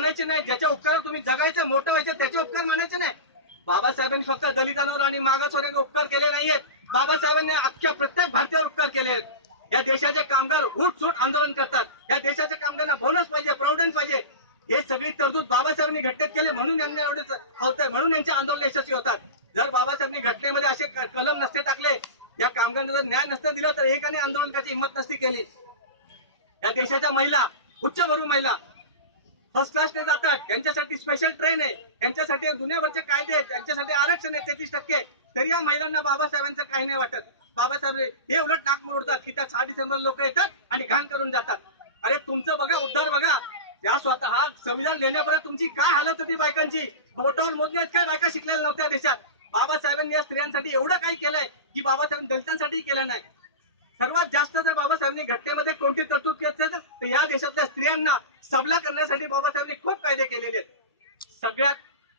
मानायचे नाही, ज्याच्या उपकार तुम्ही जगायचं मोठं व्हायचं त्याचे उपकार मानायचे नाही. बाबासाहेबांनी फक्त दलितांवर आणि मागासवर्गावर उपकार केले नाहीयेत, बाबासाहेबांनी अख्ख्या प्रत्येक भारतीयावर उपकार केले आहेत. या देशाचे कामगार उठसूट आंदोलन करतात, या देशाच्या कामगारांना बोनस पाहिजे, प्रोव्हिडन्स पाहिजे, हे सगळी तरतूद बाबासाहेबांनी घटनेत केले म्हणून यांना एवढेच होत आहे, म्हणून यांचे आंदोलन यशस्वी होतात. जर बाबासाहेबांनी घटनेमध्ये असे कलम नसते टाकले, या कामगारांना जर न्याय नसतं दिला तर एकाने आंदोलनाची हिंमत नसती केली. या देशाच्या महिला, उच्चभरू महिला फर्स्ट क्लासने जातात, त्यांच्यासाठी स्पेशल ट्रेन आहे, त्यांच्यासाठी दुनियाभरचे कायदे आहेत, त्यांच्यासाठी आरक्षण आहे 33%, तरी या महिलांना बाबासाहेबांचं काही नाही वाटत. बाबासाहेब हे उलट नाक मोडतात की त्या 6 डिसेंबर लोक येतात आणि घाण करून जातात. अरे तुमचं बघा, उद्धार बघा. त्या स्वतः संविधान लिहिण्यापर्यंत तुमची काय हालत होती बायकांची, बोटावर मोजण्यात काय बायका शिकलेल्या नव्हत्या देशात. बाबासाहेबांनी या स्त्रियांसाठी एवढं काही केलंय की बाबासाहेबांनी दलितांसाठी केलं नाही. सर्वात जास्त जर बाबासाहेबांनी घटनेमध्ये कोणती तरतूद केली असेल तर या देशातल्या स्त्रियांना सबला करण्यासाठी बाबासाहेबांनी खूप कायदे केलेले आहेत. सगळ्यात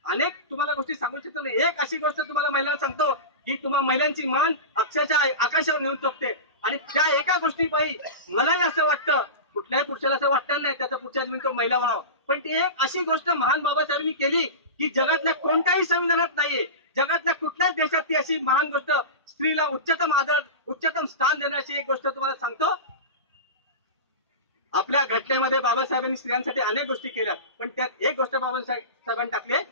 अनेक तुम्हाला गोष्टी सांगू शकतो नाही, एक अशी गोष्ट तुम्हाला महिलांना सांगतो की तुम्हाला महिलांची मान अक्षरशः आकाशावर नेऊन टोकते. आणि त्या एका गोष्टीपायी मलाही असं वाटतं, कुठल्याही पुरुषाला असं वाटतं नाही त्याचा पुढच्या जन्मी तो महिला व्हावा, पण ती एक अशी गोष्ट महान बाबासाहेबांनी केली की जगातल्या कोणत्याही संविधानात नाहीये, जगातल्या कुठल्याच देशात ती अशी महान गोष्ट, स्त्रीला उच्चतम आदर, उच्चतम स्थान देण्याची एक गोष्ट तुम्हाला सांगतो. आपल्या घटनेमध्ये बाबासाहेबांनी स्त्रियांसाठी अनेक गोष्टी केल्या, पण त्यात एक गोष्ट बाबासाहेबांनी टाकली,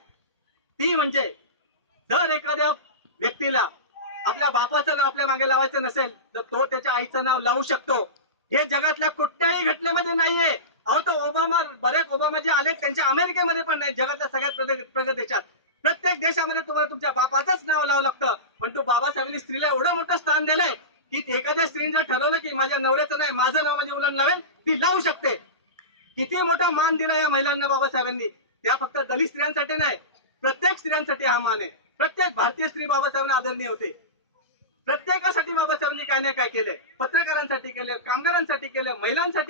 ती म्हणजे जर एखाद्या व्यक्तीला आपल्या बापाचं नाव आपल्या मागे लावायचं नसेल तर तो त्याच्या आईचं नाव लावू शकतो. हे जगातल्या कुठल्याही घटनेमध्ये नाहीये. अहो तो ओबामा, बरेक ओबामा जे आले त्यांच्या अमेरिकेमध्ये पण नाही, जगातल्या सगळ्यात प्रगत देशात प्रत्येक देशामध्ये तुम्हाला तुमच्या बापाचंच नाव लावावं लागतं. पण तो बाबासाहेबांनी स्त्रीला एवढं मोठं स्थान दिलंय की एखाद्या स्त्रीने जर ठरवलं की माझ्या नवऱ्याचं नाही माझं नाव माझ्या मुलांना लावेल, ती लावू शकते. किती मोठा मान दिला या महिलांना बाबासाहेबांनी. त्या फक्त दलित स्त्रियांसाठी नाही, प्रत्येक स्त्रियांसाठी हा मान आहे. प्रत्येक भारतीय स्त्री बाबासाहेबांना आदरणीय होते. प्रत्येकासाठी बाबासाहेबांनी काय नाही काय केले, पत्रकारांसाठी केले, कामगारांसाठी केले, महिलांसाठी